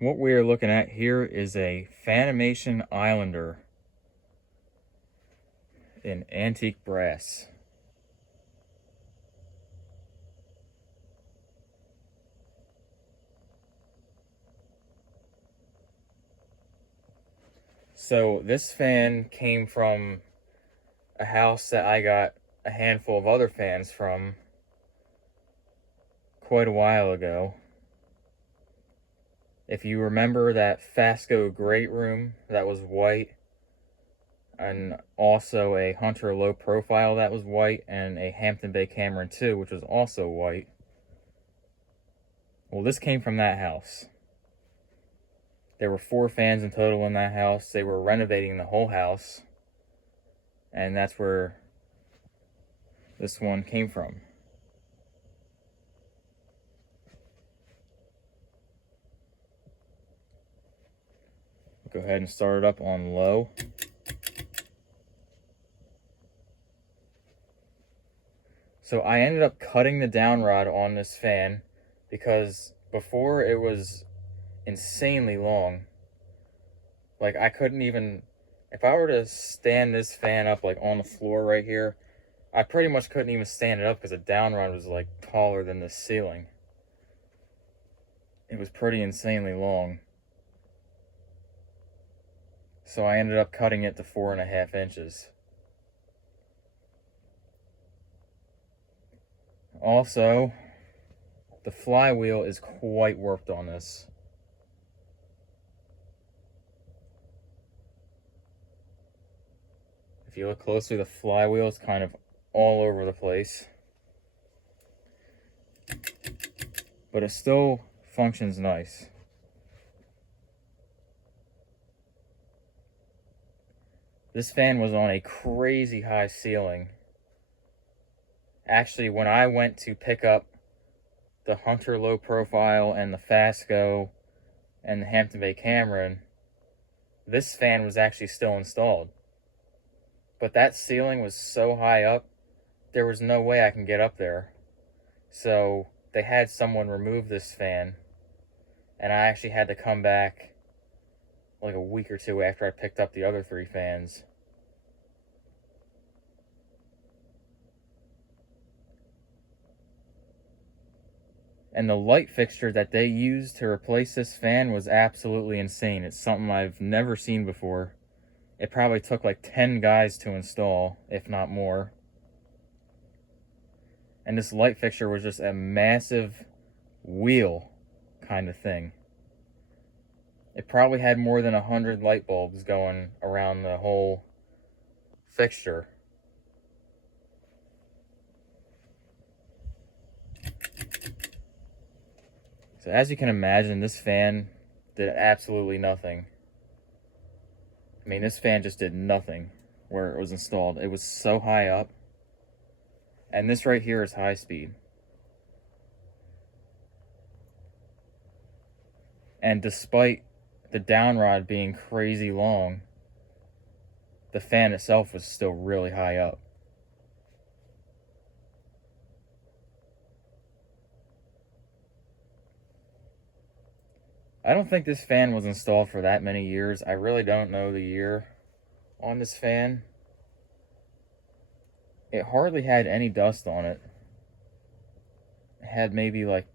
What we are looking at here is a Fanimation Islander in antique brass. So this fan came from a house that I got a handful of other fans from quite a while ago. If you remember that Fasco great room that was white, and also a Hunter low profile that was white, and a Hampton Bay Cameron 2 which was also white. Well, this came from that house. There were 4 fans in total in that house. They were renovating the whole house, and that's where this one came from. Go ahead and start it up on low. So I ended up cutting the down rod on this fan because before it was insanely long. Like, I couldn't even, if I were to stand this fan up like on the floor right here, I pretty much couldn't even stand it up because the down rod was like taller than the ceiling. It was pretty insanely long. So I ended up cutting it to 4.5 inches. Also, the flywheel is quite warped on this. If you look closely, the flywheel is kind of all over the place. But it still functions nice. This fan was on a crazy high ceiling. Actually, when I went to pick up the Hunter low profile and the Fasco and the Hampton Bay Cameron, this fan was actually still installed. But that ceiling was so high up, there was no way I can get up there. So they had someone remove this fan, and I actually had to come back like a week or two after I picked up the other 3 fans. And the light fixture that they used to replace this fan was absolutely insane. It's something I've never seen before. It probably took like 10 guys to install, if not more. And this light fixture was just a massive wheel kind of thing. It probably had more than 100 light bulbs going around the whole fixture. So as you can imagine, this fan did absolutely nothing. I mean, this fan just did nothing where it was installed. It was so high up. And this right here is high speed. And despite the down rod being crazy long, the fan itself was still really high up. I don't think this fan was installed for that many years. I really don't know the year on this fan. It hardly had any dust on it. It had maybe like,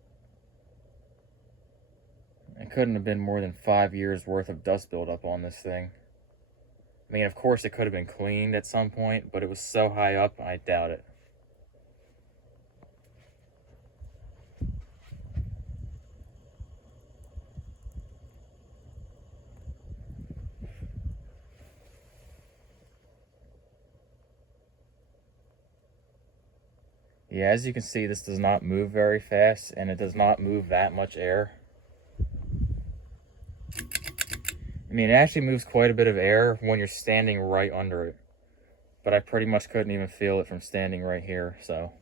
it couldn't have been more than 5 years worth of dust buildup on this thing. I mean, of course it could have been cleaned at some point, but it was so high up, I doubt it. Yeah, as you can see, this does not move very fast, and it does not move that much air. I mean, it actually moves quite a bit of air when you're standing right under it. But I pretty much couldn't even feel it from standing right here, so.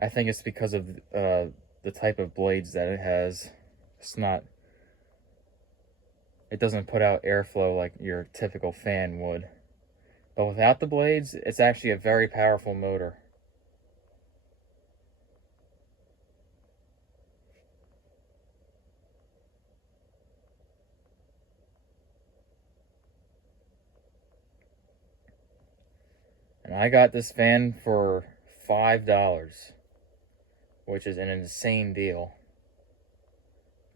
I think it's because of the type of blades that it has. It's not, it doesn't put out airflow like your typical fan would. But without the blades, it's actually a very powerful motor. I got this fan for $5, which is an insane deal.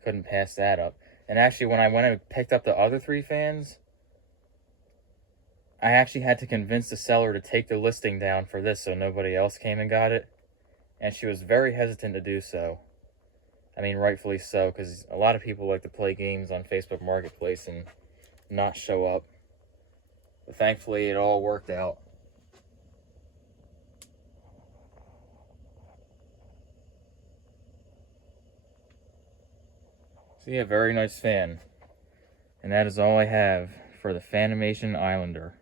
Couldn't pass that up. And actually, when I went and picked up the other 3 fans, I actually had to convince the seller to take the listing down for this so nobody else came and got it. And she was very hesitant to do so. I mean, rightfully so, because a lot of people like to play games on Facebook Marketplace and not show up. But thankfully, it all worked out. So yeah, very nice fan. And that is all I have for the Fanimation Islander.